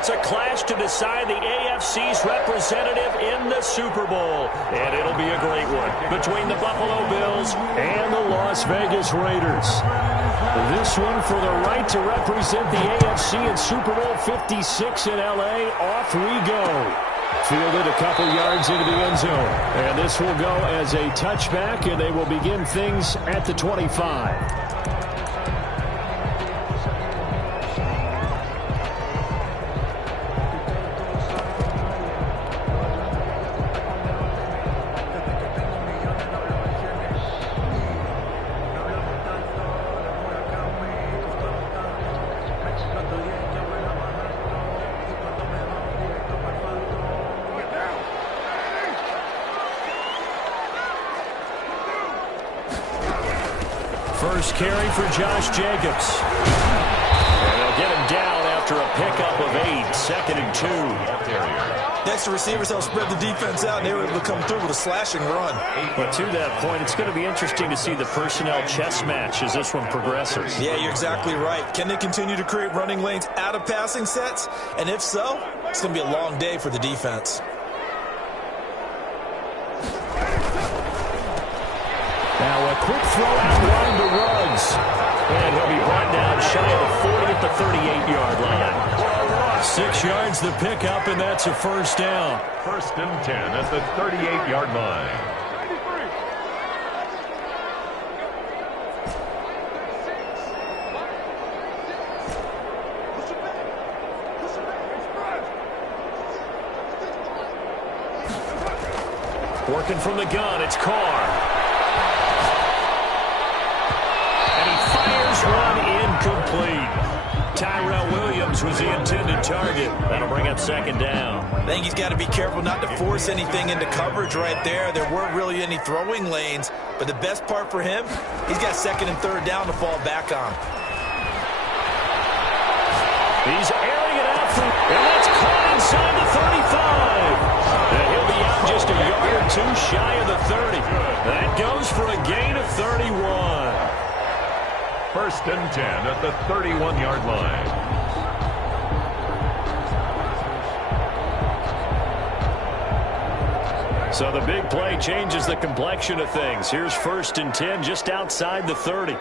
It's a clash to decide the AFC's representative in the Super Bowl. And it'll be a great one between the Buffalo Bills and the Las Vegas Raiders. This one for the right to represent the AFC in Super Bowl 56 in L.A. Off we go. Fielded a couple yards into the end zone. And this will go as a touchback, and they will begin things at the 25. First carry for Josh Jacobs. And they'll get him down after a pickup of 8, 2nd and 2. Next, the receivers help spread the defense out, and they were able to come through with a slashing run. But to that point, it's going to be interesting to see the personnel chess match as this one progresses. Yeah, you're exactly right. Can they continue to create running lanes out of passing sets? And if so, it's going to be a long day for the defense. Now a quick throw out line to Ruggs. And he'll be brought down shy of the 40 at the 38-yard line. 6 yards the pickup, and that's a first down. 1st and 10 at the 38-yard line. Working from the gun, it's Carr. One incomplete. Tyrell Williams was the intended target. That'll bring up 2nd down. I think he's got to be careful not to force anything into coverage right there. There weren't really any throwing lanes, but the best part for him, he's got 2nd and 3rd down to fall back on. He's airing it out for, and that's caught inside the 35. And he'll be out just a yard or 2 shy of the 30. That goes for a gain of 31. 1st and 10 at the 31-yard line. So the big play changes the complexion of things. Here's 1st and 10 just outside the 30.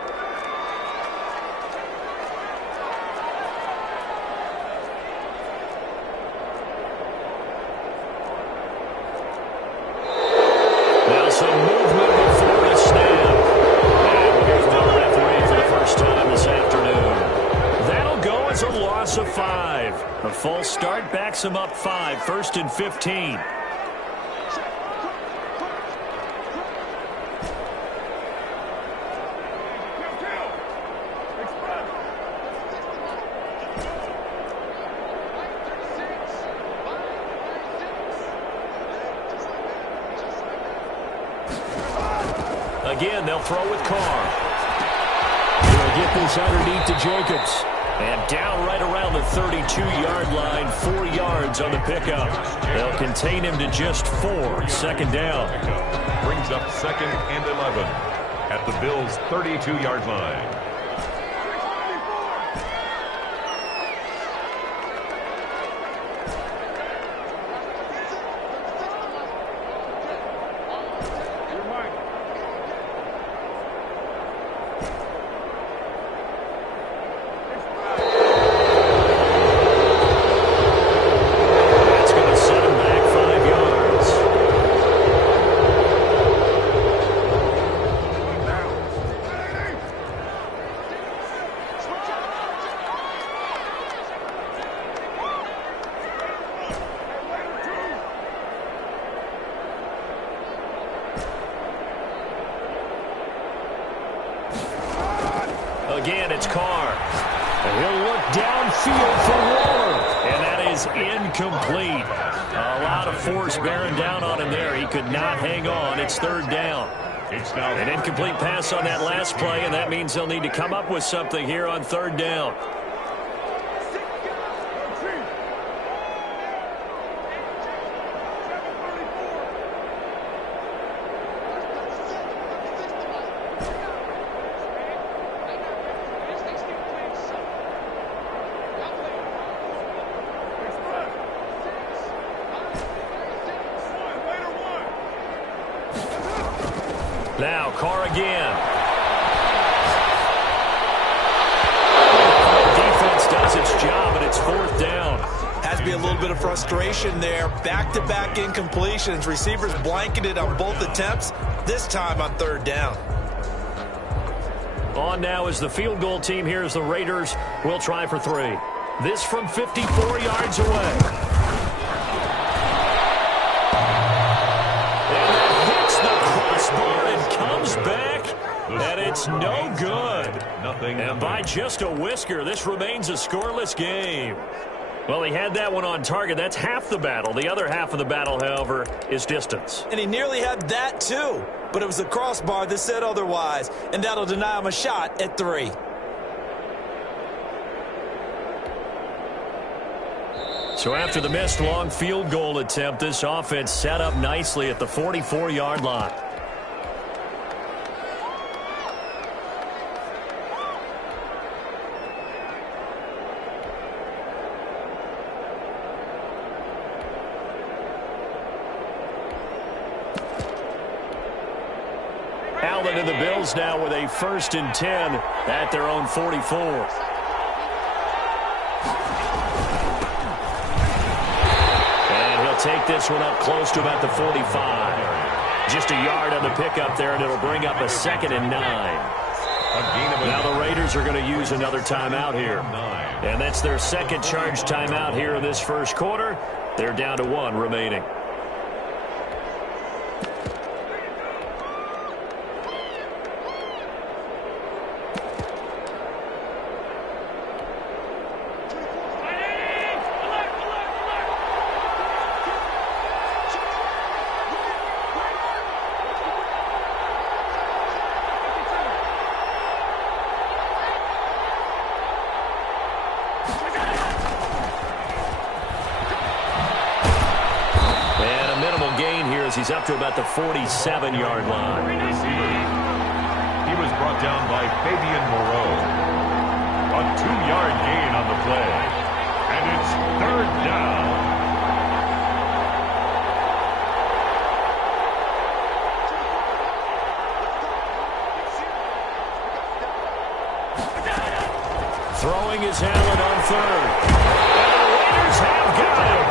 Now some movement before the snap. And we'll hear from the referee for the first time this afternoon. That'll go as a loss of 5. A false start backs him up 5. 1st and 15. Again, they'll throw with Carr. They'll get this underneath to Jacobs. And down right around the 32-yard line, 4 yards on the pickup. They'll contain him to just 4. 2nd down. Brings up 2nd and 11 at the Bills' 32-yard line. Again, it's Carr. And he'll look downfield for Waller. And that is incomplete. A lot of force bearing down on him there. He could not hang on. It's 3rd down. An incomplete pass on that last play, and that means they'll need to come up with something here on 3rd down. Now, Carr again. Defense does its job, and it's fourth down. Has to be a little bit of frustration there. Back-to-back incompletions. Receivers blanketed on both attempts, this time on third down. On now is the field goal team here as the Raiders will try for 3. This from 54 yards away. And that hits the crossbar and comes back, and it's no good. And by just a whisker, this remains a scoreless game. Well, he had that one on target. That's half the battle. The other half of the battle, however, is distance. And he nearly had that, too. But it was the crossbar that said otherwise, and that'll deny him a shot at 3. So after the missed long field goal attempt, this offense set up nicely at the 44-yard line. Allen and the Bills now with a 1st and 10 at their own 44. And he'll take this one up close to about the 45. Just a yard on the pickup there, and it'll bring up a 2nd and 9. Now the Raiders are going to use another timeout here. And that's their second charge timeout here in this first quarter. They're down to 1 remaining. He's up to about the 47-yard line. He was brought down by Fabian Moreau. A 2-yard gain on the play. And it's 3rd down. Throwing his Allen on 3rd. And the Raiders have got him.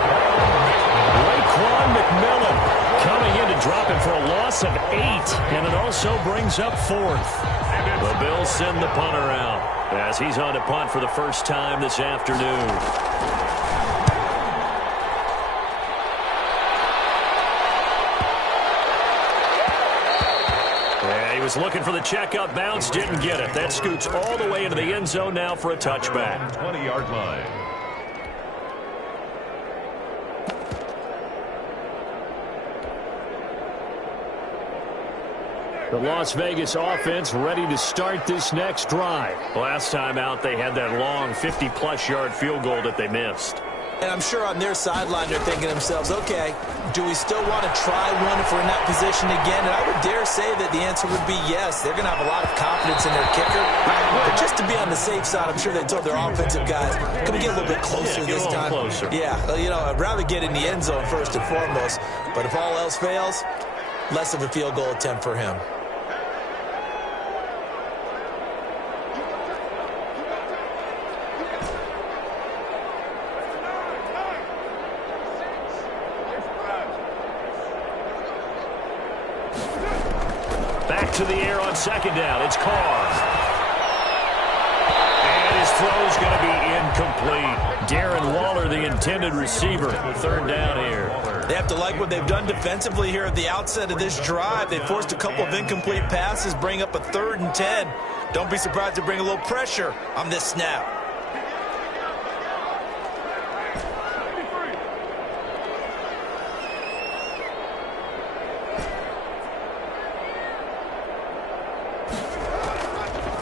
Raekwon McMillan coming in to drop him for a loss of 8, and it also brings up 4th. The Bills send the punter out as he's on to punt for the first time this afternoon. Yeah, he was looking for the checkup bounce, didn't get it. That scoots all the way into the end zone now for a touchback. 20-yard line. The Las Vegas offense ready to start this next drive. Last time out, they had that long 50-plus yard field goal that they missed. And I'm sure on their sideline they're thinking to themselves, okay, do we still want to try one if we're in that position again? And I would dare say that the answer would be yes. They're going to have a lot of confidence in their kicker. But just to be on the safe side, I'm sure they told their offensive guys, can we get a little bit closer this time? Closer. Yeah, you know, I'd rather get in the end zone first and foremost. But if all else fails, less of a field goal attempt for him. To the air on 2nd down. It's Carr. And his throw's going to be incomplete. Darren Waller, the intended receiver. 3rd down here. They have to like what they've done defensively here at the outset of this drive. They forced a couple of incomplete passes, bring up a 3rd and 10. Don't be surprised to bring a little pressure on this snap.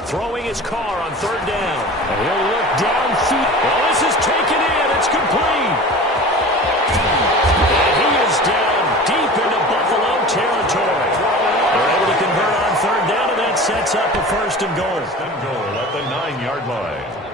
Throwing his Carr on 3rd down. And he'll look downfield. Well, this is taken in. It's complete. And he is down deep into Buffalo territory. They're able to convert on 3rd down, and that sets up a 1st and goal. 1st and goal at the 9-yard line.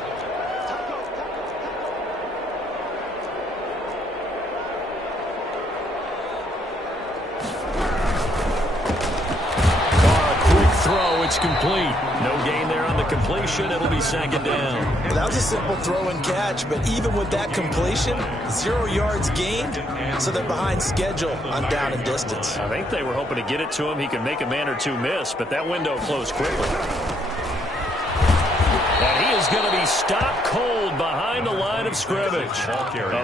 throw. It's complete. No gain there on the completion. It'll be second down. Well, that was a simple throw and catch, but even with that completion, 0 yards gained, so they're behind schedule on down and distance. I think they were hoping to get it to him. He could make a man or two miss, but that window closed quickly. And he is going to be stopped cold behind the line of scrimmage.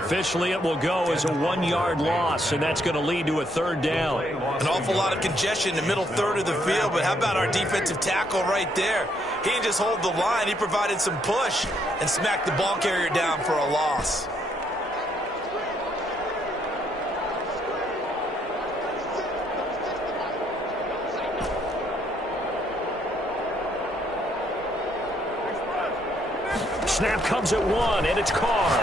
Officially, it will go as a 1-yard loss, and that's going to lead to a third down. An awful lot of congestion in the middle third of the field, but how about our defensive tackle right there? He didn't just hold the line. He provided some push and smacked the ball carrier down for a loss. Snap comes at 1, and it's Carr.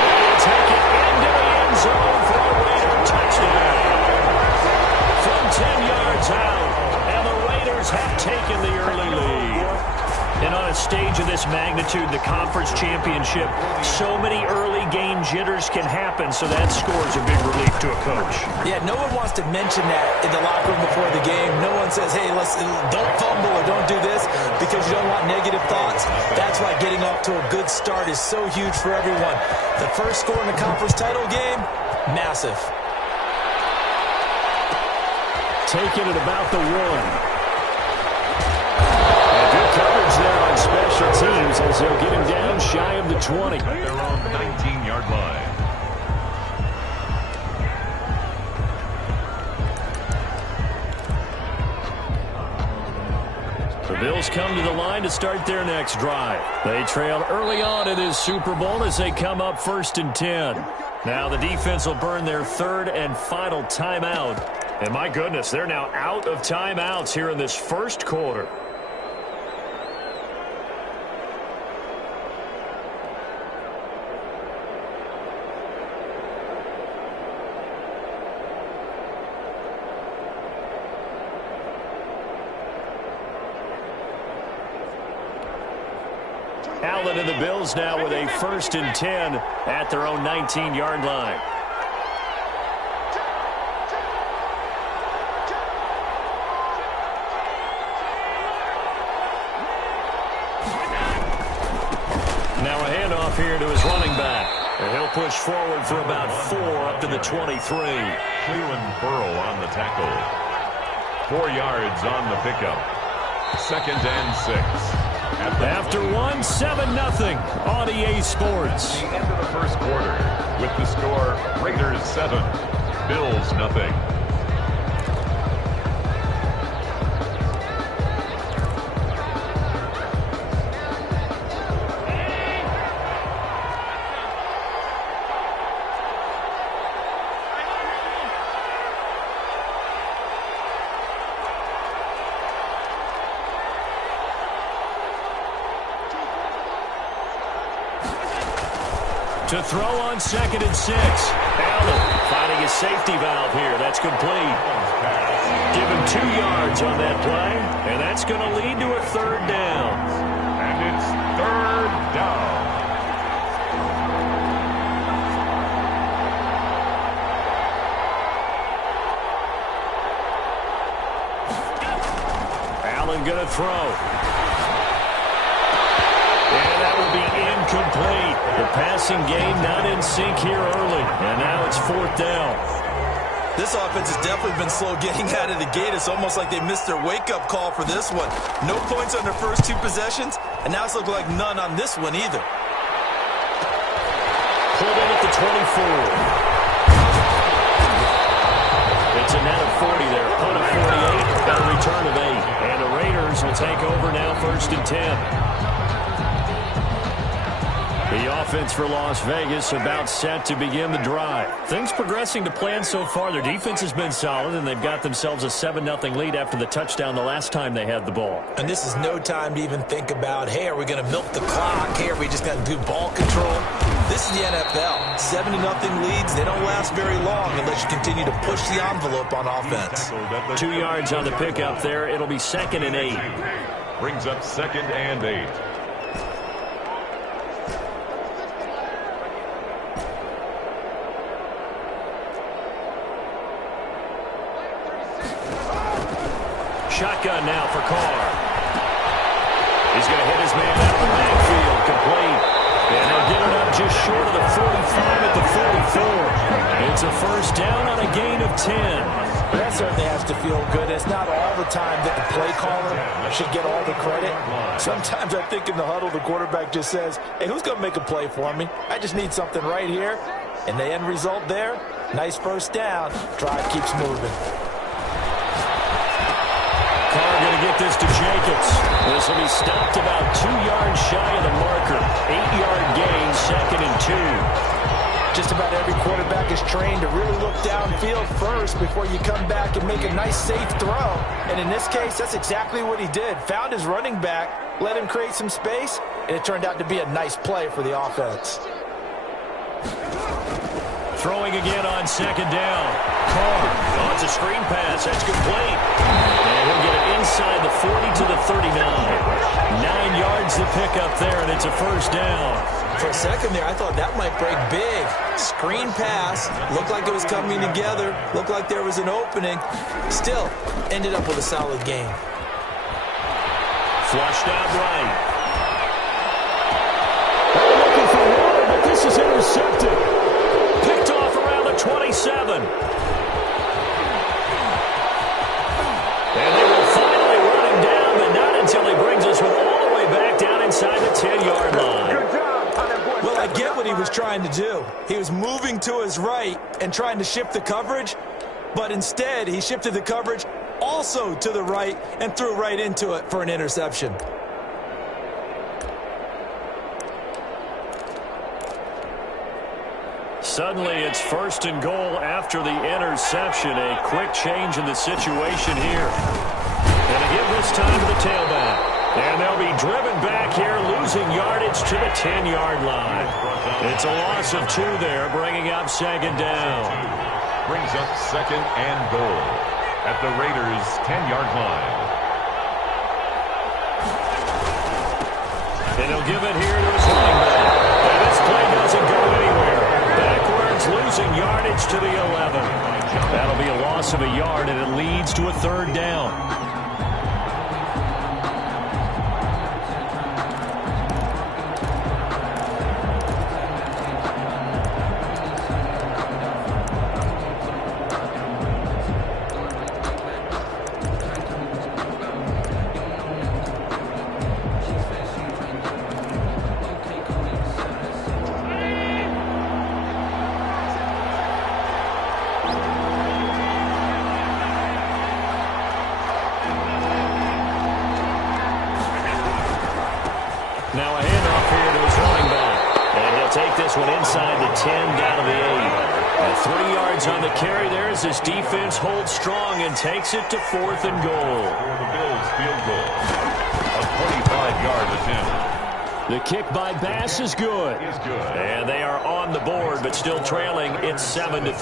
They take it into the end zone for a Raider touchdown. From 10 yards out, and the Raiders have taken the early lead. And on a stage of this magnitude, the conference championship, so many early game jitters can happen, so that scores a big relief to a coach. Yeah, no one wants to mention that in the locker room before the game. No one says, hey, don't fumble or don't do this because you don't want negative thoughts. That's why getting off to a good start is so huge for everyone. The first score in the conference title game, massive. Taking it about the 1. Coverage there on special teams as they'll get him down shy of the 20. At their own 19-yard line. The Bills come to the line to start their next drive. They trail early on in this Super Bowl as they come up 1st and 10. Now the defense will burn their third and final timeout. And my goodness, they're now out of timeouts here in this first quarter. Allen and the Bills now with a 1st and 10 at their own 19-yard line. Now a handoff here to his running back. And he'll push forward for about 4 up to the 23. Cleveland Burrow on the tackle. 4 yards on the pickup. 2nd and 6. After 1, 7-0 on EA Sports. The end of the first quarter with the score Raiders 7, Bills 0. To throw on 2nd and 6. Allen finding his safety valve here. That's complete. Give him 2 yards on that play, and that's going to lead to a third down. And it's third down. Allen going to throw. And that will be incomplete. The passing game not in sync here early. And now it's 4th down. This offense has definitely been slow getting out of the gate. It's almost like they missed their wake-up call for this one. No points on their first 2 possessions, and now it's looking like none on this one either. Pulled in at the 24. It's a net of 40 there. Punt of 48. Got a return of 8. And the Raiders will take over now 1st and 10. The offense for Las Vegas about set to begin the drive. Things progressing to plan so far. Their defense has been solid, and they've got themselves a 7-0 lead after the touchdown the last time they had the ball. And this is no time to even think about, hey, are we going to milk the clock? Hey, are we just going to do ball control? This is the NFL. 7-0 leads, they don't last very long unless you continue to push the envelope on offense. 2 yards on the pickup there. It'll be 2nd and 8. Brings up 2nd and 8. shotgun now for Carr. He's going to hit his man out of the backfield, complete. And they'll get it up just short of the 45 at the 44. It's a first down on a gain of 10. That certainly has to feel good. It's not all the time that the play caller should get all the credit. Sometimes I think in the huddle, the quarterback just says, hey, who's going to make a play for me? I just need something right here. And the end result there, nice first down. Drive keeps moving. Carr going to get this to Jacobs. This will be stopped about 2 yards shy of the marker. 8-yard gain, 2nd and 2. Just about every quarterback is trained to really look downfield first before you come back and make a nice, safe throw. And in this case, that's exactly what he did. Found his running back, let him create some space, and it turned out to be a nice play for the offense. Throwing again on 2nd down. Carr, oh, it's a screen pass. That's complete. And he'll get it inside the 40 to the 39. 9 yards to pick up there, and it's a first down. For a second there, I thought that might break big. Screen pass. Looked like it was coming together. Looked like there was an opening. Still, ended up with a solid game. Flushed out right. Looking for more, but this is intercepted. Picked off around the 27. And they will finally run him down, but not until he brings us all the way back down inside the 10-yard line. Well, I get what he was trying to do. He was moving to his right and trying to shift the coverage, but instead he shifted the coverage also to the right and threw right into it for an interception. Suddenly it's 1st and goal after the interception. A quick change in the situation here. And to give this time to the tailback. And they'll be driven back here, losing yardage to the 10-yard line. It's a loss of 2 there, bringing up 2nd down. Brings up 2nd and goal at the Raiders' 10-yard line. And he'll give it here to his running back. And this play doesn't go anywhere. Backwards, losing yardage to the 11. That'll be a loss of a yard, and it leads to a 3rd down. Now a handoff here to his running back. And he'll take this one inside the 10, down to the 8. And 3 yards on the carry there as this defense holds strong and takes it to 4th and goal. For the Bills, field goal. A 25-yard attempt. The kick by Bass is good. And they are on the board, but still trailing. It's 7-3.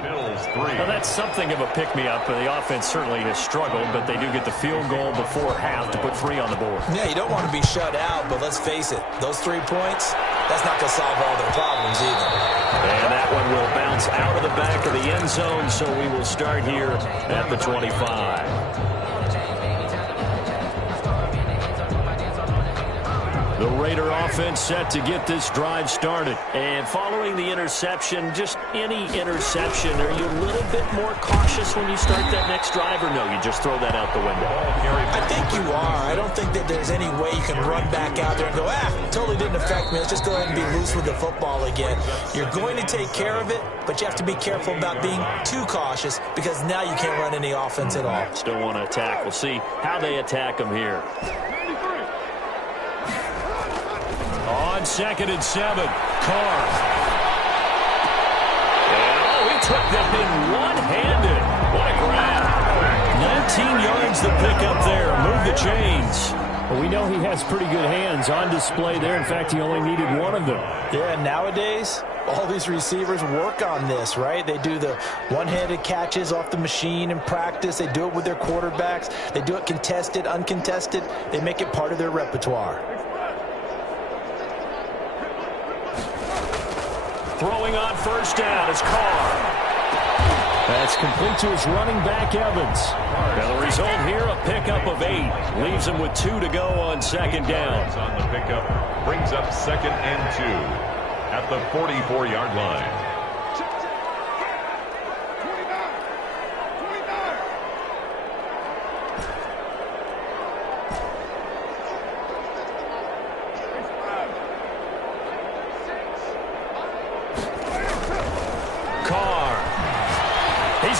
Bills 3. Now that's something of a pick-me-up. The offense certainly has struggled, but they do get the field goal before half to put 3 on the board. Yeah, you don't want to be shut out, but let's face it, those 3 points, that's not going to solve all their problems either. And that one will bounce out of the back of the end zone, so we will start here at the 25. The Raider offense set to get this drive started. And following the interception, just any interception, are you a little bit more cautious when you start that next drive, or no, you just throw that out the window? I think you are. I don't think that there's any way you can run back out there and go, totally didn't affect me. Let's just go ahead and be loose with the football again. You're going to take care of it, but you have to be careful about being too cautious because now you can't run any offense at all. Still want to attack. We'll see how they attack them here. On 2nd and 7, Carr. And, he took that in one-handed. What a grab. 19 yards to pick up there. Move the chains. Well, we know he has pretty good hands on display there. In fact, he only needed one of them. Yeah, nowadays, all these receivers work on this, right? They do the one-handed catches off the machine in practice. They do it with their quarterbacks. They do it contested, uncontested. They make it part of their repertoire. Throwing on 1st down is Carr. That's complete to his running back, Evans. Now the result here, a pickup of 8. Leaves him with 2 to go on second down. On the pickup, brings up 2nd and 2 at the 44-yard line.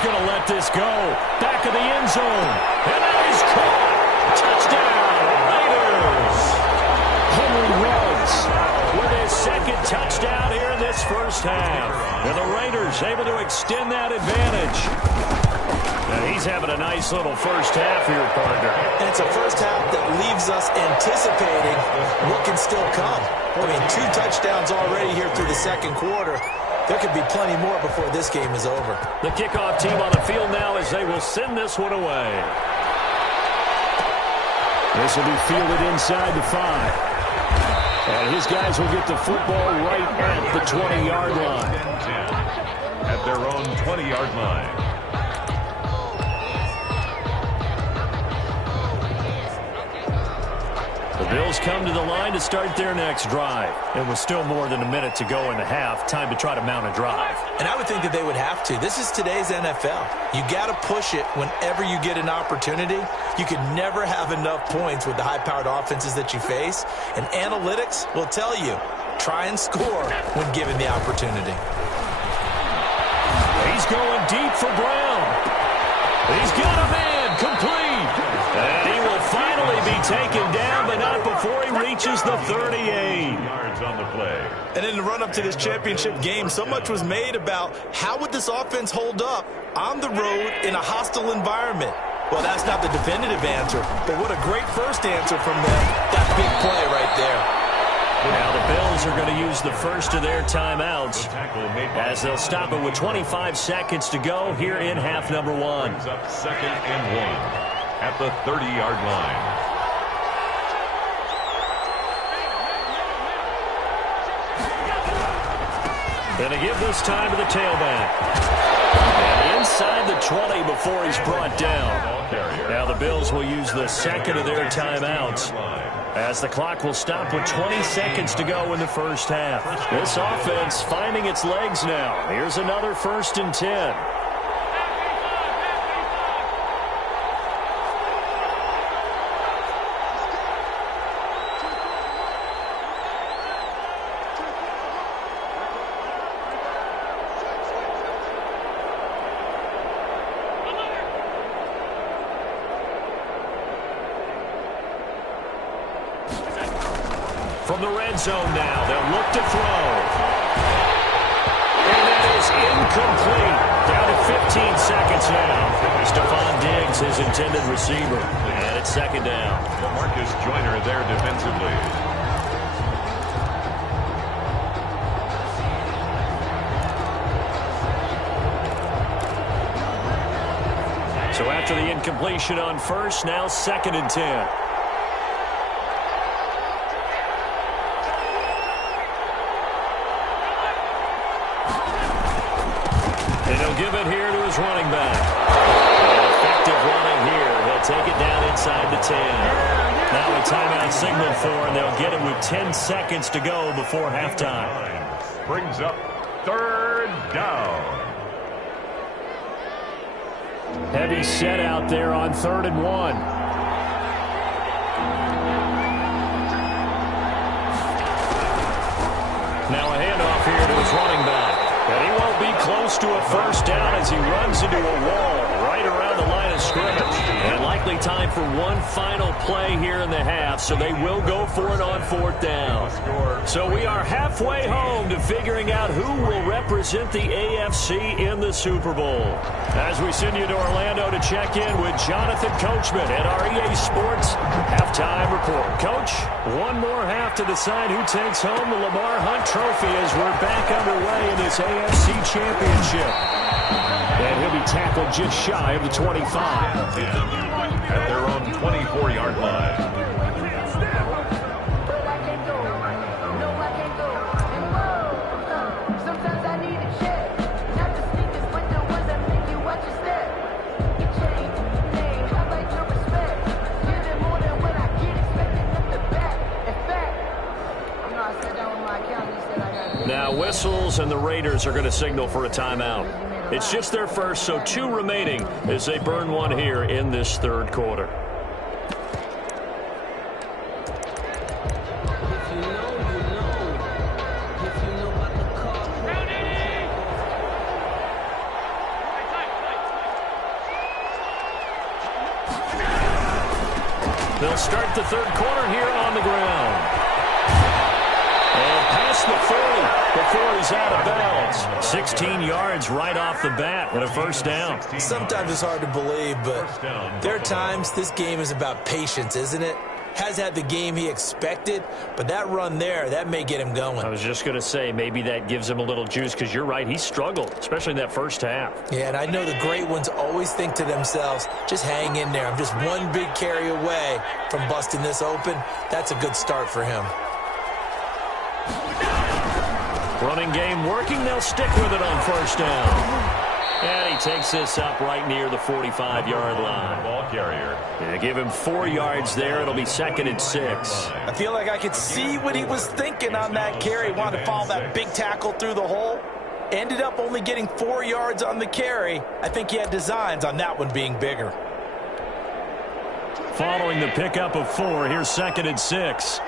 Going to let this go. Back of the end zone. And that is caught. Touchdown, Raiders. Henry Ruggs with his 2nd touchdown here in this first half. And the Raiders able to extend that advantage. And he's having a nice little first half here, partner. And it's a first half that leaves us anticipating what can still come. I mean, 2 touchdowns already here through the second quarter. There could be plenty more before this game is over. The kickoff team on the field now as they will send this one away. This will be fielded inside the 5. And his guys will get the football right at the 20-yard line. At their own 20-yard line. The Bills come to the line to start their next drive. And with still more than a minute to go in the half, time to try to mount a drive. And I would think that they would have to. This is today's NFL. You got to push it whenever you get an opportunity. You can never have enough points with the high-powered offenses that you face. And analytics will tell you, try and score when given the opportunity. He's going deep for Brown. He's got a man complete. And he will finally be taken down, but not before he reaches the 38. Yards on the play. And in the run-up to this championship game, so much was made about how would this offense hold up on the road in a hostile environment. Well, that's not the definitive answer, but what a great first answer from them. That big play right there. Now the Bills are going to use the first of their timeouts as they'll stop it with 25 seconds to go here in half number 1. Brings up 2nd and 1 at the 30-yard line. Going to give this time to the tailback. And inside the 20 before he's brought down. Now the Bills will use the second of their timeouts as the clock will stop with 20 seconds to go in the first half. This offense finding its legs now. Here's another 1st and 10. From the red zone now, they'll look to throw. And that is incomplete. Down to 15 seconds now. Stephon Diggs, his intended receiver. And it's 2nd down. Marcus Joyner there defensively. So after the incompletion on first, now 2nd and 10. Give it here to his running back. And effective running here. He'll take it down inside the 10. Now a timeout signal for, and they'll get it with 10 seconds to go before halftime. Brings up 3rd down. Heavy set out there on 3rd and 1. Now a handoff here to his running back. And he won't be close to a first down as he runs into a wall right around the line of scrimmage. And likely time for one final play here in the half, so they will go for it on 4th down. So we are halfway home to figuring out who will represent the AFC in the Super Bowl. As we send you to Orlando to check in with Jonathan Coachman at our EA Sports Halftime Report. Coach, one more half to decide who takes home the Lamar Hunt Trophy as we're back underway in this AFC Championship. And he'll be tackled just shy of the 25. At their own 24-yard line. Now whistles, and the Raiders are going to signal for a timeout. It's just their first, so 2 remaining as they burn one here in this third quarter. They'll start the third quarter here on the ground. And past the 40 before he's out of bounds. 16 yards right off the bat and a first down. Sometimes it's hard to believe, but there are times this game is about patience, isn't it? Has had the game he expected, but that run there, that may get him going. I was just going to say, maybe that gives him a little juice, because you're right, he struggled, especially in that first half. Yeah, and I know the great ones always think to themselves, just hang in there. I'm just one big carry away from busting this open. That's a good start for him. Running game working. They'll stick with it on first down. And he takes this up right near the 45-yard line. Ball carrier. Yeah, give him 4 yards there. It'll be 2nd and 6. I feel like I could see what he was thinking on that carry. Wanted to follow that big tackle through the hole. Ended up only getting 4 yards on the carry. I think he had designs on that one being bigger. Following the pickup of 4, here's 2nd and 6.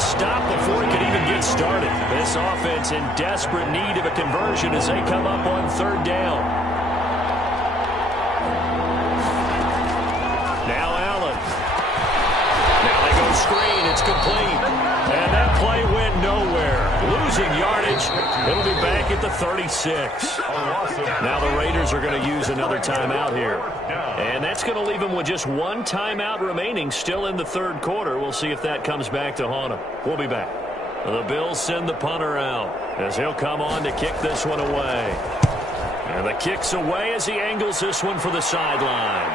Stopped before he could even get started. This offense in desperate need of a conversion as they come up on 3rd down. Now Allen. Now they go screen. It's complete. And that play went nowhere. Losing yardage. It'll be back at the 36. Now the Raiders are going to use another timeout here. And that's going to leave them with just 1 timeout remaining still in the third quarter. We'll see if that comes back to haunt them. We'll be back. The Bills send the punter out as he'll come on to kick this one away. And the kick's away as he angles this one for the sideline.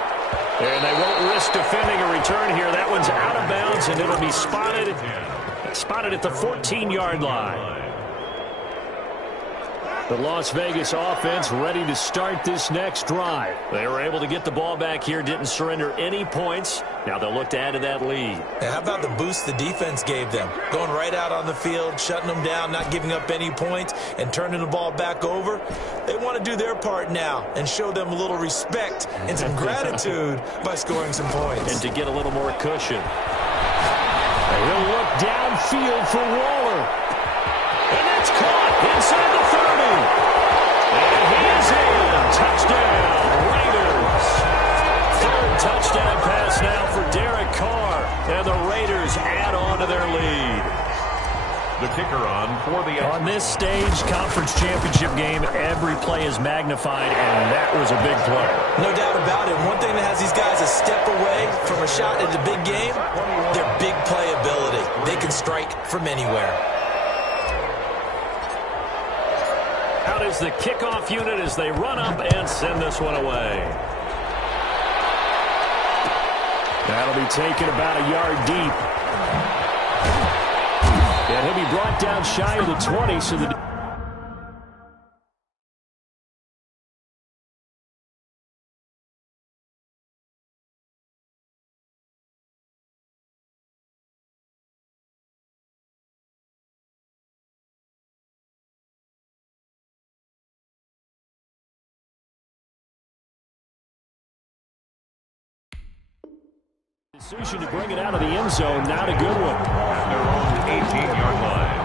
And they won't risk defending a return here. That one's out of bounds, and it'll be spotted at the 14-yard line. The Las Vegas offense ready to start this next drive. They were able to get the ball back here, didn't surrender any points. Now they'll look to add to that lead. And how about the boost the defense gave them? Going right out on the field, shutting them down, not giving up any points, and turning the ball back over. They want to do their part now and show them a little respect and some gratitude by scoring some points. And to get a little more cushion. He'll look downfield for Waller. And it's caught inside the 30. And he is in. Touchdown, Raiders. 3rd touchdown pass now for Derek Carr. And the Raiders add on to their lead. The kicker on for the... On this stage, conference championship game, every play is magnified, and that was a big play. No doubt about it. One thing that has these guys a step away from a shot at the big game, their big play ability. They can strike from anywhere. Out is the kickoff unit as they run up and send this one away. That'll be taken about a yard deep. And he'll be brought down shy of the 20, so the... Decision to bring it out of the end zone, not a good one. At their own 18-yard line.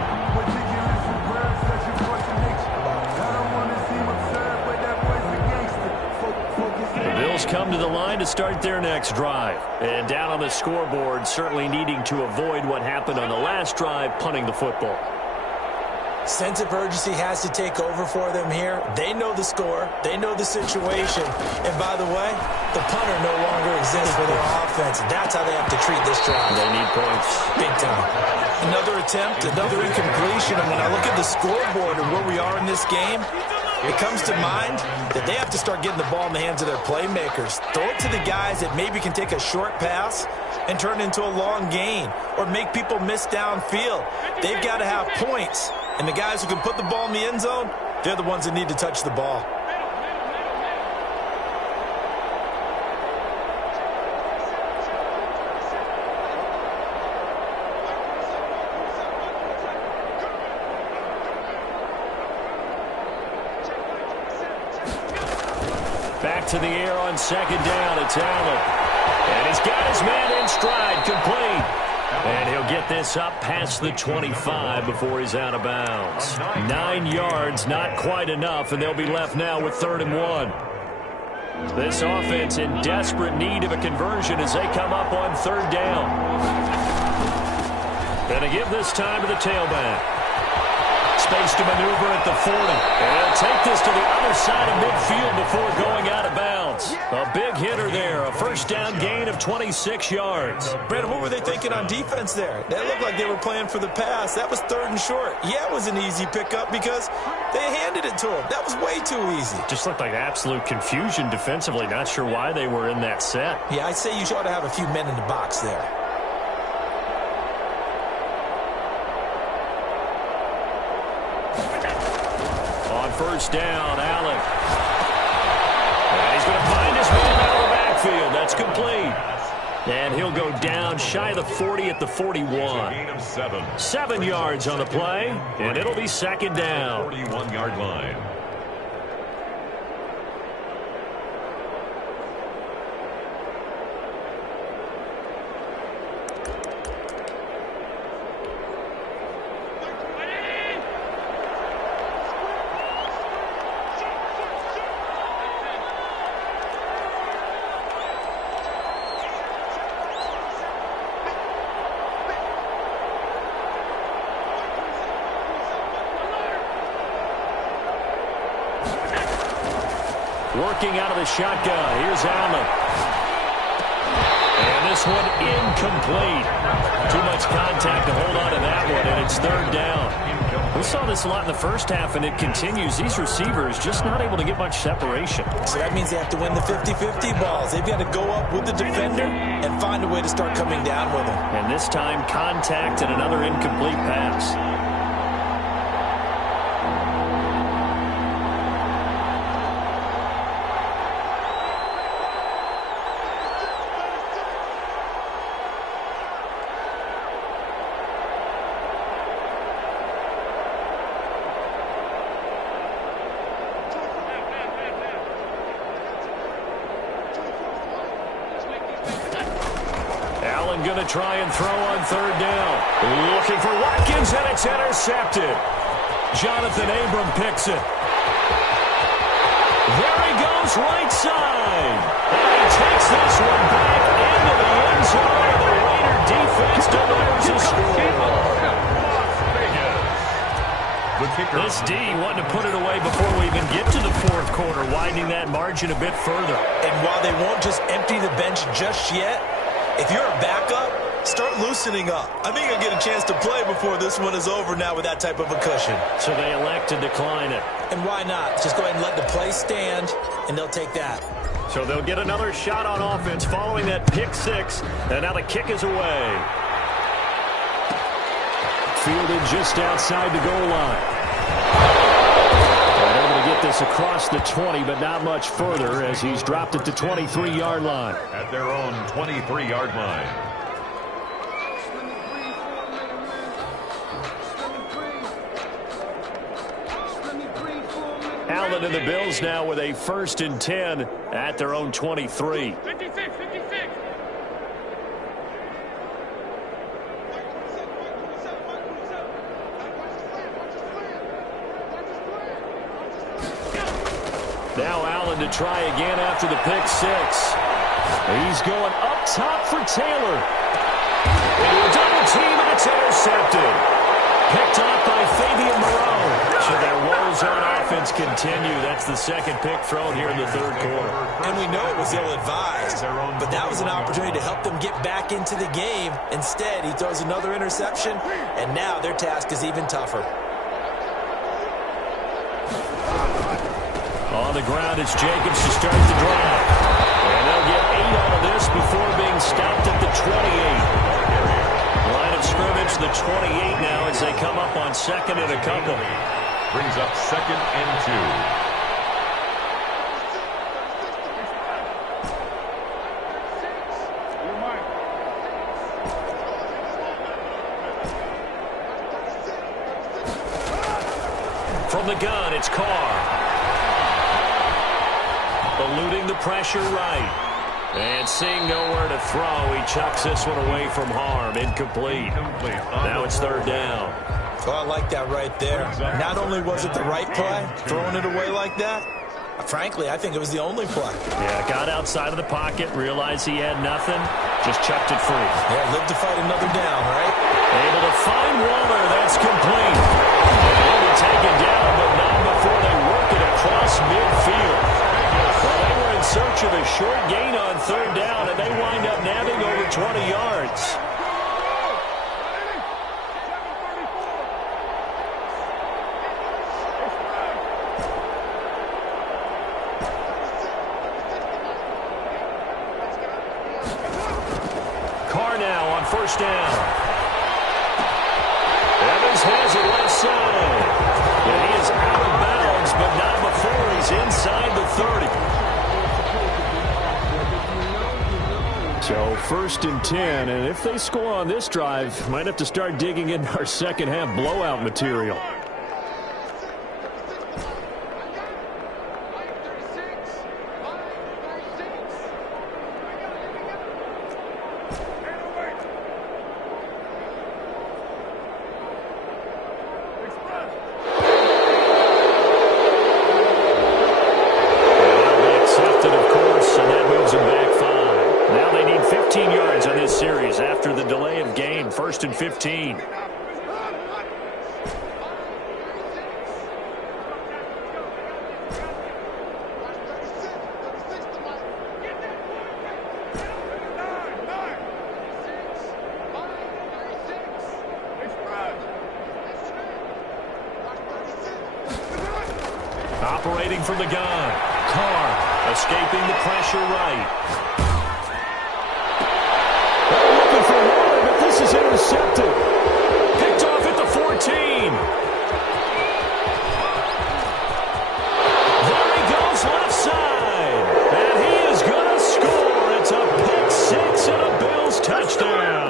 The Bills come to the line to start their next drive. And down on the scoreboard, certainly needing to avoid what happened on the last drive, punting the football. Sense of urgency has to take over for them here. They know the score. They know the situation. And by the way, the punter no longer exists for their offense. That's how they have to treat this drive. They need points. Big time. Another attempt, another incompletion. And when I look at the scoreboard and where we are in this game, it comes to mind that they have to start getting the ball in the hands of their playmakers. Throw it to the guys that maybe can take a short pass and turn it into a long gain or make people miss downfield. They've got to have points And the guys who can put the ball in the end zone, they're the ones that need to touch the ball. Back to the air on second down. It's Allen. And he's got his man in stride, complete. And he'll get this up past the 25 before he's out of bounds. 9 yards, not quite enough, and they'll be left now with 3rd and 1. This offense in desperate need of a conversion as they come up on 3rd down. And they give this time to the tailback. Space to maneuver at the 40. And he'll take this to the other side of midfield before going out of bounds. A big hitter there. A first down gain of 26 yards. Brandon, what were they thinking on defense there? That looked like they were playing for the pass. That was 3rd and short. Yeah, it was an easy pickup because they handed it to him. That was way too easy. Just looked like absolute confusion defensively. Not sure why they were in that set. Yeah, I'd say you ought to have a few men in the box there. First down, Allen. And he's going to find his man out of the backfield. That's complete. And he'll go down shy of the 40 at the 41. 7 yards on the play, and it'll be 2nd down. 41-yard line. Working out of the shotgun. Here's Allen. And this one incomplete. Too much contact to hold on to that one, and it's 3rd down. We saw this a lot in the first half, and it continues. These receivers just not able to get much separation. So that means they have to win the 50-50 balls. They've got to go up with the defender and find a way to start coming down with him. And this time, contact and another incomplete pass. Going to try and throw on 3rd down. Looking for Watkins, and it's intercepted. Jonathan Abram picks it. There he goes, right side. And he takes this one back into the end zone, and the Raider defense delivers a score. This D wanting to put it away before we even get to the 4th quarter, widening that margin a bit further. And while they won't just empty the bench just yet, if you're a backup, start loosening up. I think you'll get a chance to play before this one is over now with that type of a cushion. So they elect to decline it. And why not? Just go ahead and let the play stand, and they'll take that. So they'll get another shot on offense following that pick 6, and now the kick is away. Fielded just outside the goal line. Able to get this across the 20, but not much further as he's dropped it to 23-yard line. At their own 23-yard line. Allen and the Bills now with a 1st and 10 at their own 23. 56. Now Allen to try again after the pick 6. He's going up top for Taylor. Into a double team, and it's intercepted. Picked off by Fabian Moreau. So their woes on offense continue. That's the 2nd pick thrown here in the 3rd quarter. And we know it was ill-advised, but that was an opportunity to help them get back into the game. Instead, he throws another interception, and now their task is even tougher. On the ground, it's Jacobs to start the drive. And they'll get 8 out of this before being stopped at the 28. Line of scrimmage, the 28 now, as they come up on second and a couple. Brings up 2nd and 2. From the gun, it's Carr. Eluding the pressure right. And seeing nowhere to throw, he chucks this one away from harm. Incomplete. Now it's 3rd down. Oh, I like that right there. Not only was it the right play, throwing it away like that, frankly, I think it was the only play. Yeah, got outside of the pocket, realized he had nothing, just chucked it free. Yeah, lived to fight another down, right? Able to find Waller. That's complete. They'll be taken down, but not before they work it across midfield. Well, they were in search of a short gain on 3rd down, and they wind up nabbing over 20 yards. Carr now on 1st down. Evans has it left side. And he is out of bounds, but not before he's inside the 30. So 1st and 10, and if they score on this drive, might have to start digging into our second half blowout material. After the delay of game, 1st and 15. Operating from the gun. Carr escaping the pressure right. For Waller, but this is intercepted. Picked off at the 14. There he goes left side. And he is going to score. It's a pick 6 and a Bills touchdown.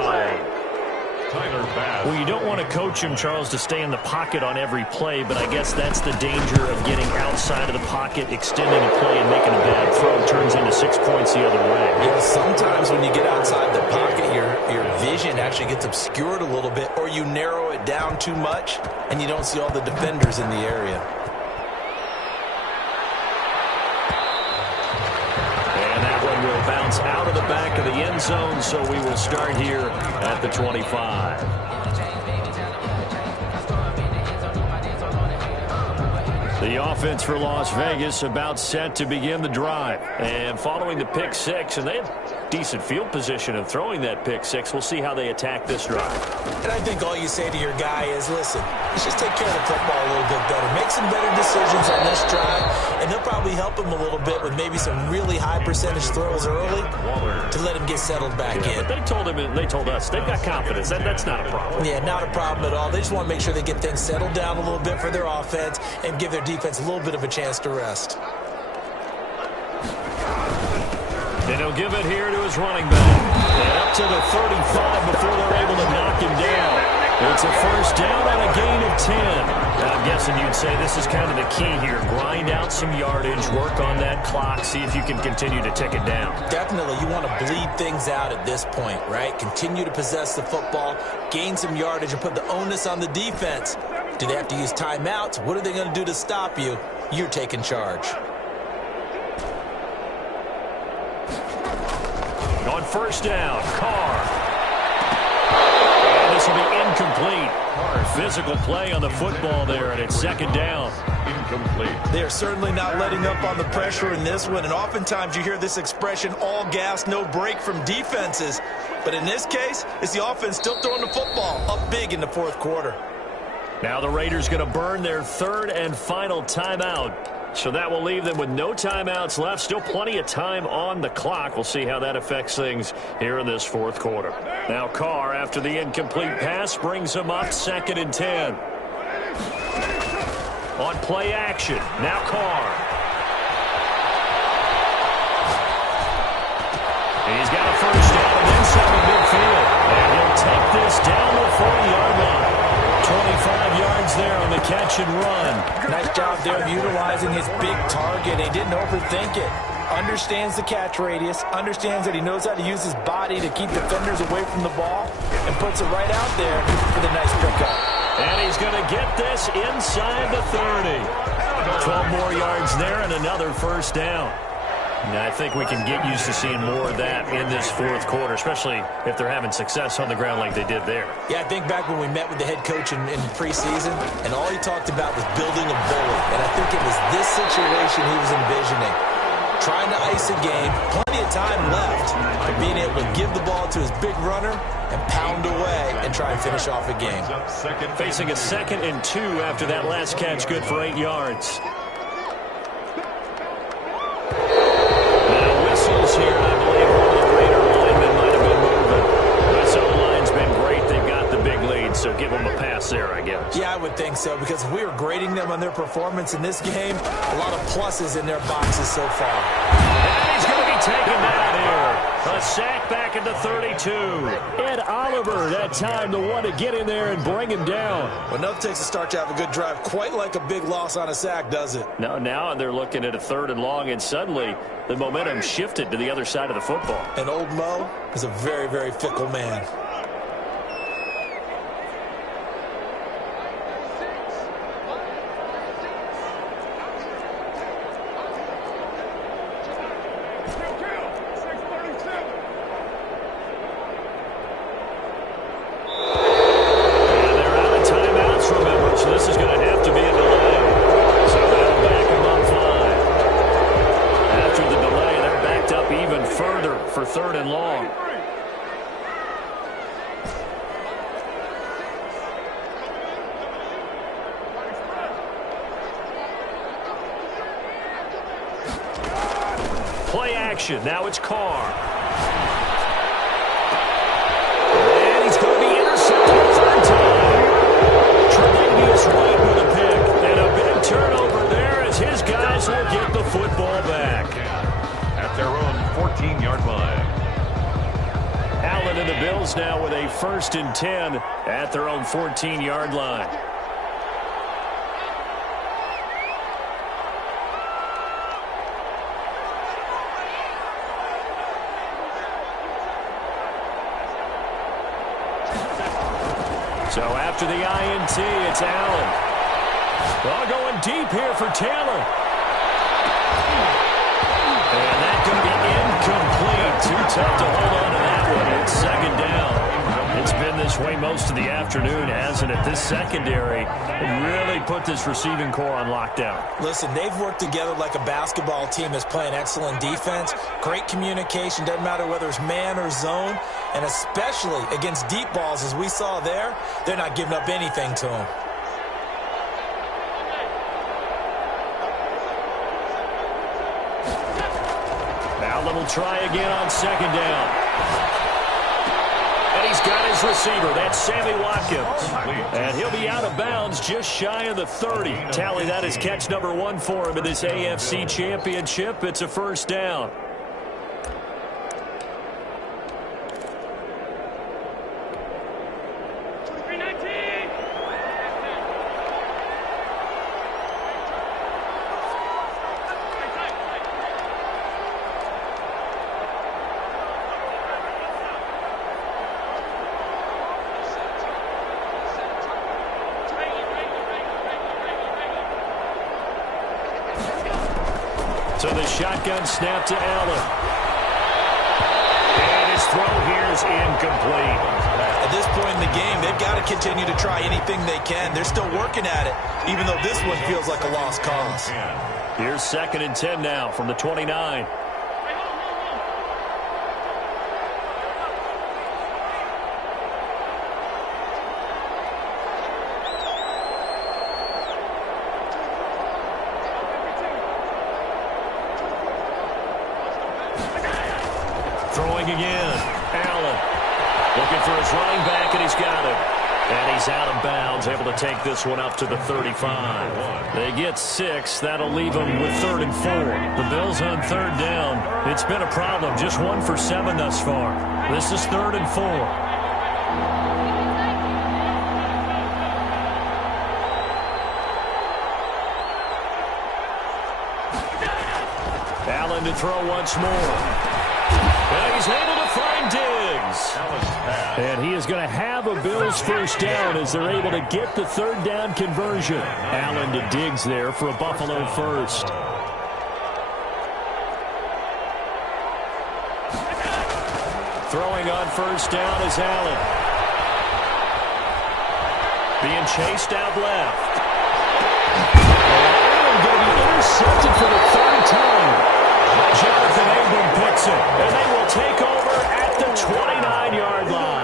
Well, you don't want to coach him, Charles, to stay in the pocket on every play, but I guess that's the danger of getting outside of the pocket, extending a play, and making a bad throw. Turns into 6 points the other way. Yeah, sometimes when you get outside the pocket, your vision actually gets obscured a little bit, or you narrow it down too much, and you don't see all the defenders in the area. And that one will bounce out of the back of the end zone, so we will start here at the 25. The offense for Las Vegas about set to begin the drive. And following the pick 6, and they have decent field position of throwing that pick 6. We'll see how they attack this drive. And I think all you say to your guy is, listen, let's just take care of the football a little bit better. Make some better decisions on this drive, and they'll probably help him a little bit with maybe some really high percentage throws early to let him get settled back in. But they told us they've got confidence. That's not a problem. Yeah, not a problem at all. They just want to make sure they get things settled down a little bit for their offense and give their defense a little bit of a chance to rest. And he'll give it here to his running back. And up to the 35 before they're able to knock him down. It's a 1st down and a gain of 10. Now, I'm guessing you'd say this is kind of the key here. Grind out some yardage, work on that clock, see if you can continue to tick it down. Definitely. You want to bleed things out at this point, right? Continue to possess the football, gain some yardage, and put the onus on the defense. Do they have to use timeouts? What are they going to do to stop you? You're taking charge. On 1st down, Carr. And this will be incomplete. Physical play on the football there, and it's 2nd down. Incomplete. They're certainly not letting up on the pressure in this one, and oftentimes you hear this expression, all gas, no break from defenses. But in this case, it's the offense still throwing the football up big in the 4th quarter. Now the Raiders going to burn their third and final timeout. So that will leave them with no timeouts left. Still plenty of time on the clock. We'll see how that affects things here in this fourth quarter. Now Carr, after the incomplete pass, brings him up 2nd and 10. On play action, now Carr. He's got a first down and then some at midfield. And he'll take this down the 40-yard line. 25 yards there on the catch and run. Nice job there of utilizing his big target. He didn't overthink it. Understands the catch radius, understands that he knows how to use his body to keep defenders away from the ball, and puts it right out there for the nice pickup. And he's going to get this inside the 30. 12 more yards there and another first down. And I think we can get used to seeing more of that in this fourth quarter, especially if they're having success on the ground like they did there. Yeah, I think back when we met with the head coach in preseason, and all he talked about was building a bully. And I think it was this situation he was envisioning. Trying to ice a game, plenty of time left, but being able to give the ball to his big runner and pound away and try and finish off a game. Facing a 2nd and 2 after that last catch, good for 8 yards. Here, I believe one of the Raider linemen might have been moving. This O-line's been great. They've got the big lead, so give them a pass there, I guess. Yeah, I would think so, because if we were grading them on their performance in this game, a lot of pluses in their boxes so far. And he's going to be taken down here. A sack back at the 32. Ed Oliver, that time, the one to get in there and bring him down. Well, enough takes a start to have a good drive. Quite like a big loss on a sack, does it? No, now they're looking at a 3rd and long, and suddenly the momentum shifted to the other side of the football. And old Mo is a very, very fickle man. For 3rd and long. Play action. Now it's Carr. And he's going to be intercepted a 3rd time. Tre'Davious White with a pick. And a big turnover there as his guys will get the football back. At their own 14-yard line. Allen and the Bills now with a 1st and 10 at their own 14-yard line. So after the INT, it's Allen. Well, going deep here for Taylor. And that's going to be incomplete. Too tough to hold on to that one. It's 2nd down. It's been this way most of the afternoon, hasn't it? This secondary really put this receiving core on lockdown. Listen, they've worked together like a basketball team that's playing excellent defense. Great communication. Doesn't matter whether it's man or zone. And especially against deep balls, as we saw there, they're not giving up anything to them. Allen will try again on 2nd down. And he's got his receiver. That's Sammy Watkins. And he'll be out of bounds just shy of the 30. Tally, that is catch number 1 for him in this AFC Championship. It's a 1st down. So the shotgun snap to Allen. And his throw here is incomplete. At this point in the game, they've got to continue to try anything they can. They're still working at it, even though this one feels like a lost cause. Here's 2nd and 10 now from the 29. Throwing again. Allen looking for his running back, and he's got it. And he's out of bounds, able to take this one up to the 35. They get 6. That'll leave them with 3rd and 4. The Bills on 3rd down. It's been a problem. Just 1 for 7 thus far. This is 3rd and 4. Allen to throw once more. And he's able to find Diggs. And he is going to have a Bills first down as they're able to get the 3rd down conversion. Allen to Diggs there for a Buffalo first. Throwing on first down is Allen. Being chased out left. And going to be intercepted for the 3rd time. Jonathan Abram picks it, and they will take over at the 29-yard line.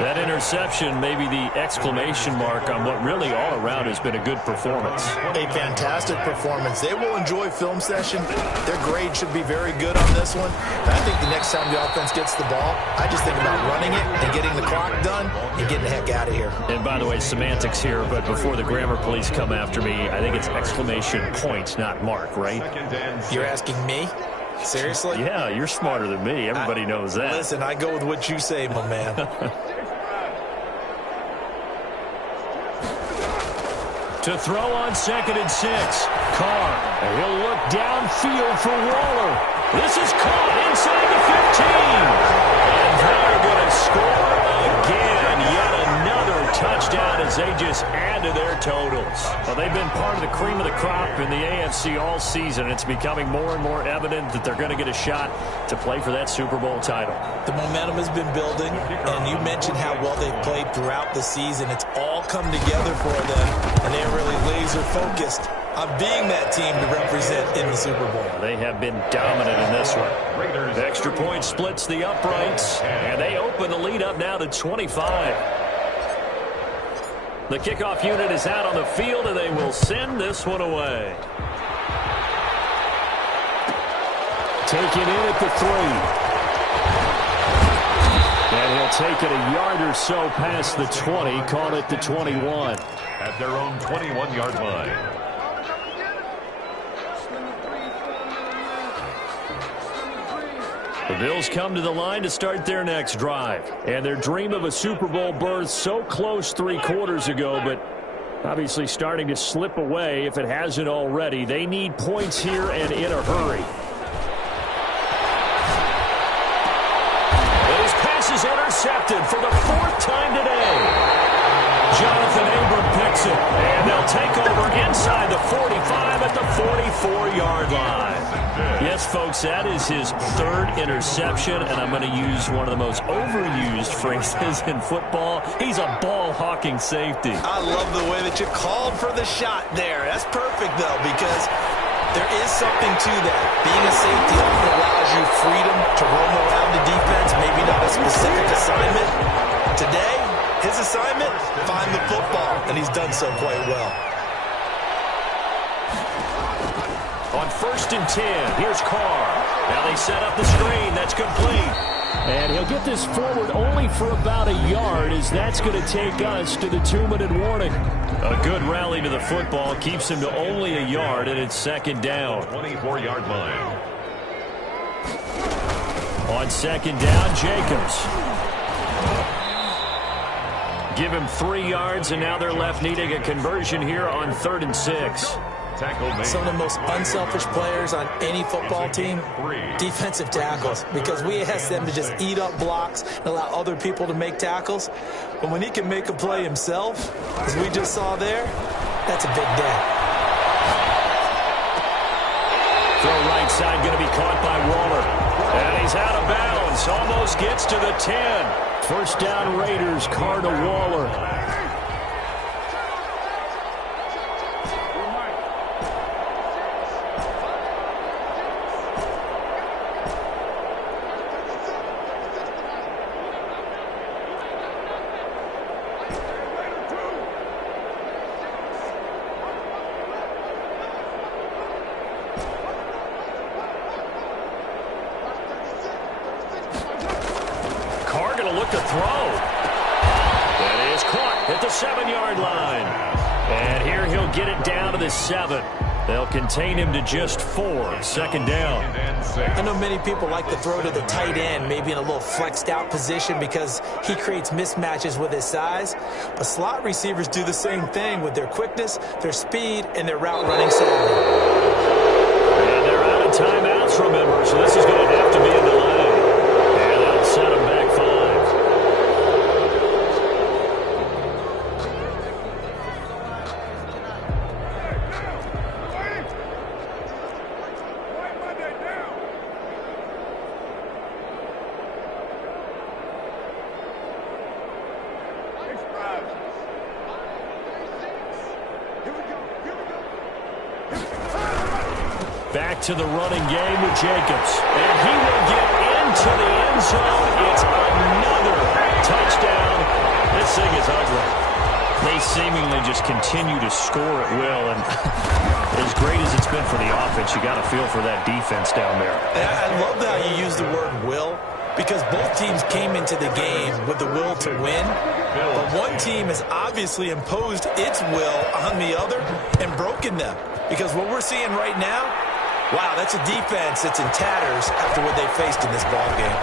That interception may be the exclamation mark on what really all around has been a good performance. A fantastic performance. They will enjoy film session. Their grade should be very good on this one. And I think the next time the offense gets the ball, I just think about running it and getting the clock done and getting the heck out of here. And by the way, semantics here, but before the grammar police come after me, I think it's exclamation point, not mark, right? You're asking me? Seriously? Yeah, you're smarter than me. Everybody knows that. Listen, I go with what you say, my man. To throw on 2nd and 6. Carr. He'll look downfield for Waller. This is caught inside the 15. And they're going to score again. Yet another touchdown as they just add to their totals. Well, they've been part of the cream of the crop in the AFC all season. It's becoming more and more evident that they're going to get a shot to play for that Super Bowl title. The momentum has been building, and you mentioned how well they've played throughout the season. It's all come together for them, and they're really laser-focused on being that team to represent in the Super Bowl. They have been dominant in this one. The extra point splits the uprights, and they open the lead up now to 25. The kickoff unit is out on the field, and they will send this one away. Taken in at the 3. And he'll take it a yard or so past the 20, call it the 21. At their own 21-yard line. The Bills come to the line to start their next drive. And their dream of a Super Bowl berth so close 3 quarters ago, but obviously starting to slip away if it hasn't already. They need points here and in a hurry. His pass is intercepted for the 4th time today. Jonathan Abram picks it, and they'll take over inside the 45 at the 44-yard line. Yes, folks, that is his 3rd interception, and I'm going to use one of the most overused phrases in football. He's a ball-hawking safety. I love the way that you called for the shot there. That's perfect, though, because there is something to that. Being a safety often allows you freedom to roam around the defense, maybe not a specific assignment. Today, his assignment, find the football, and he's done so quite well. On 1st and 10, here's Carr. Now they set up the screen. That's complete. And he'll get this forward only for about a yard, as that's going to take us to the 2-minute warning. A good rally to the football keeps him to only a yard, and it's 2nd down. 24-yard line. On 2nd down, Jacobs. Give him 3 yards, and now they're left needing a conversion here on 3rd and 6. Some of the most unselfish players on any football team, defensive tackles, because we ask them to just eat up blocks and allow other people to make tackles. But when he can make a play himself, as we just saw there, that's a big day. Throw right side going to be caught by Waller. And he's out of bounds. Almost gets to the 10. First down Raiders, Carr to Waller. 7-yard line. And here he'll get it down to the 7. They'll contain him to just 4. Second down. I know many people like to throw to the tight end, maybe in a little flexed out position because he creates mismatches with his size. But slot receivers do the same thing with their quickness, their speed, and their route running savvy. And they're out of timeouts, remember, so this is going to have to be a delay. And that'll set them back 5. Back to the running game with Jacobs. And he will get into the end zone. It's another touchdown. This thing is ugly. They seemingly just continue to score at will. And as great as it's been for the offense, you got to feel for that defense down there. And I love how you use the word will, because both teams came into the game with the will to win. But one team has obviously imposed its will on the other and broken them. Because what we're seeing right now, wow, that's a defense that's in tatters after what they faced in this ballgame.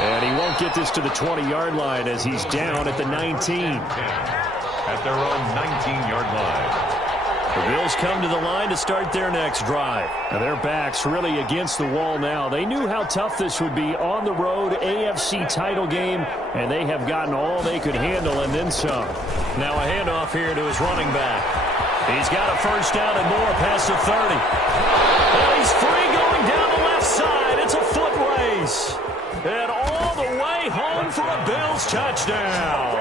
And he won't get this to the 20-yard line as he's down at the 19. At their own 19-yard line. The Bills come to the line to start their next drive. Now their back's really against the wall now. They knew how tough this would be on the road, AFC title game, and they have gotten all they could handle and then some. Now a handoff here to his running back. He's got a first down and more past the 30. And he's free going down the left side. It's a foot race. And all the way home for a Bills touchdown.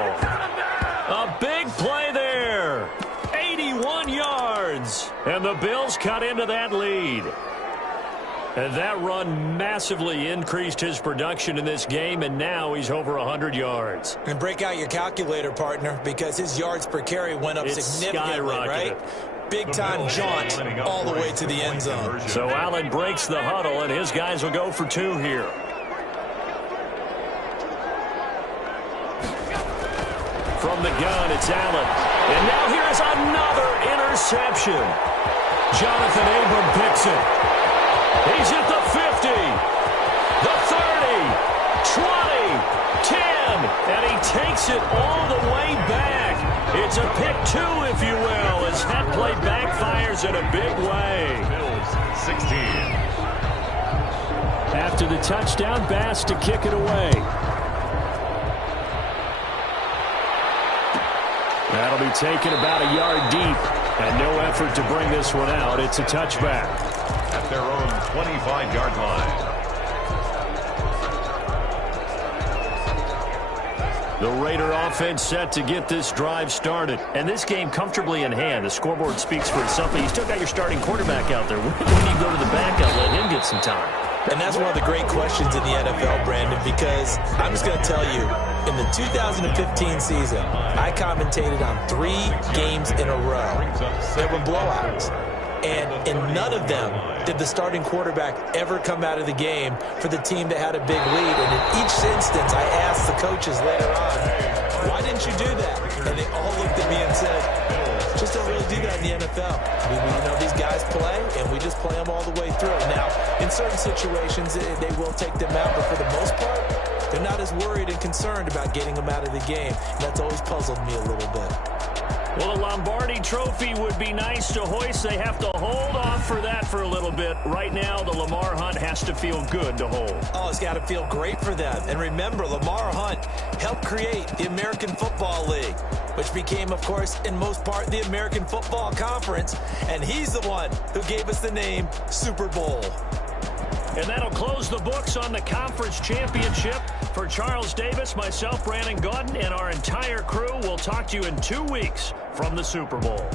A big play there. 81 yards. And the Bills cut into that lead. And that run massively increased his production in this game, and now he's over 100 yards. And break out your calculator, partner, because his yards per carry went up significantly, right? Big-time jaunt all the way to the end zone. So Allen breaks the huddle, and his guys will go for 2 here. From the gun, it's Allen. And now here's another interception. Jonathan Abram picks it. He's at the 50, the 30, 20, 10, and he takes it all the way back. It's a pick 2, if you will, as that play backfires in a big way. Bills 16. After the touchdown, Bass to kick it away. That'll be taken about a yard deep, and no effort to bring this one out. It's a touchback. At their own 25-yard line. The Raider offense set to get this drive started. And this game comfortably in hand. The scoreboard speaks for itself. But you still got your starting quarterback out there. When do you go to the backup, let him get some time? And that's one of the great questions in the NFL, Brandon, because I'm just going to tell you, in the 2015 season, I commentated on 3 games in a row. There were blowouts. And in none of them did the starting quarterback ever come out of the game for the team that had a big lead. And in each instance, I asked the coaches later on, why didn't you do that? And they all looked at me and said, just don't really do that in the NFL. These guys play, and we just play them all the way through. Now, in certain situations, they will take them out, but for the most part, they're not as worried and concerned about getting them out of the game. And that's always puzzled me a little bit. Well, a Lombardi trophy would be nice to hoist. They have to hold off for that for a little bit. Right now, the Lamar Hunt has to feel good to hold. Oh, it's got to feel great for them. And remember, Lamar Hunt helped create the American Football League, which became, of course, in most part, the American Football Conference. And he's the one who gave us the name Super Bowl. And that'll close the books on the conference championship. For Charles Davis, myself, Brandon Gaudin, and our entire crew, we'll talk to you in 2 weeks from the Super Bowl.